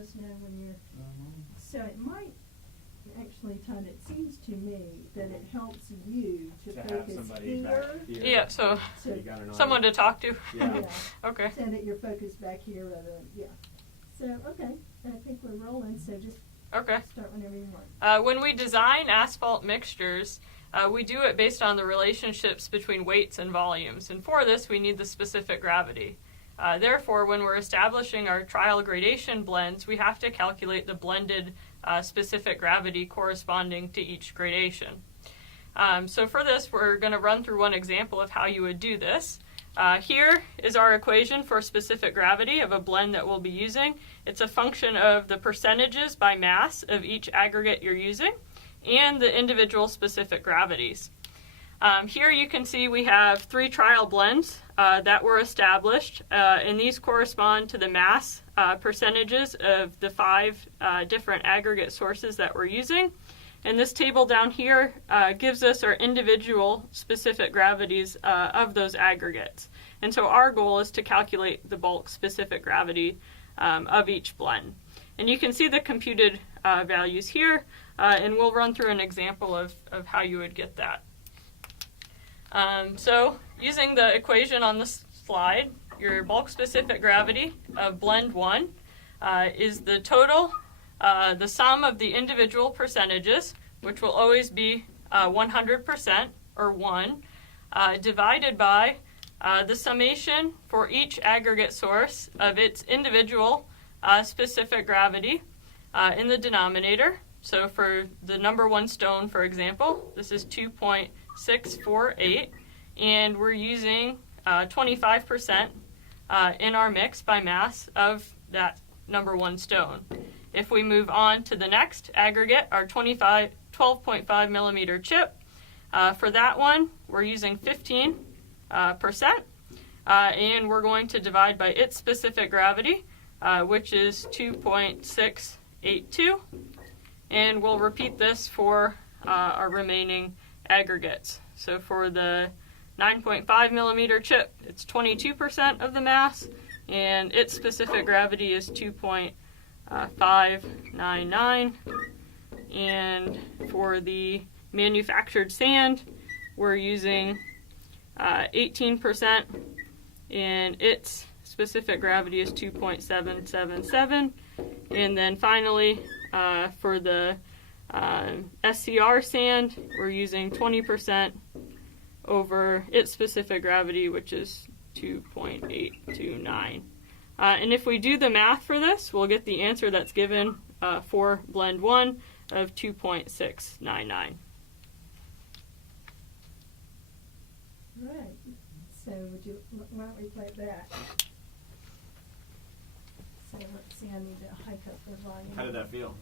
us know when you're. So it might actually, Todd, it seems to me that it helps you to have focus somebody here. back here. Yeah, so So, You got an someone to talk to. Yeah. Okay. so that you're focused back here rather than, yeah. So, okay, I think we're rolling, so just Okay. start whenever you want. When we design asphalt mixtures, we do it based on the relationships between weights and volumes. And for this, we need the specific gravity. Therefore, when we're establishing our trial gradation blends, we have to calculate the blended specific gravity corresponding to each gradation. So for this, we're going to run through one example of how you would do this. Here is our equation for specific gravity of a blend that we'll be using. It's a function of the percentages by mass of each aggregate you're using and the individual specific gravities. Here you can see we have 3 trial blends that were established, and these correspond to the mass percentages of the 5 different aggregate sources that we're using. And this table down here gives us our individual specific gravities of those aggregates. And so our goal is to calculate the bulk specific gravity of each blend. And you can see the computed values here, and we'll run through an example of how you would get that. So using the equation on this slide, your bulk specific gravity of blend 1 is the total, the sum of the individual percentages, which will always be 100% or 1, divided by the summation for each aggregate source of its individual specific gravity in the denominator. So for the number 1 stone, for example, this is 2.648, and we're using 25% in our mix by mass of that number 1 stone. If we move on to the next aggregate, our 12.5 millimeter chip, for that one, we're using 15%, and we're going to divide by its specific gravity, which is 2.682, and we'll repeat this for our remaining aggregates. So for the 9.5 millimeter chip, it's 22% of the mass, and its specific gravity is 2.599. And for the manufactured sand, we're using 18%, and its specific gravity is 2.777. And then finally, for the SCR sand, we're using 20% over its specific gravity, which is 2.829. And if we do the math for this, we'll get the answer that's given for blend 1 of 2.699. Right. So why don't we play it back? So let's see, I need to hike up the volume. How did that feel?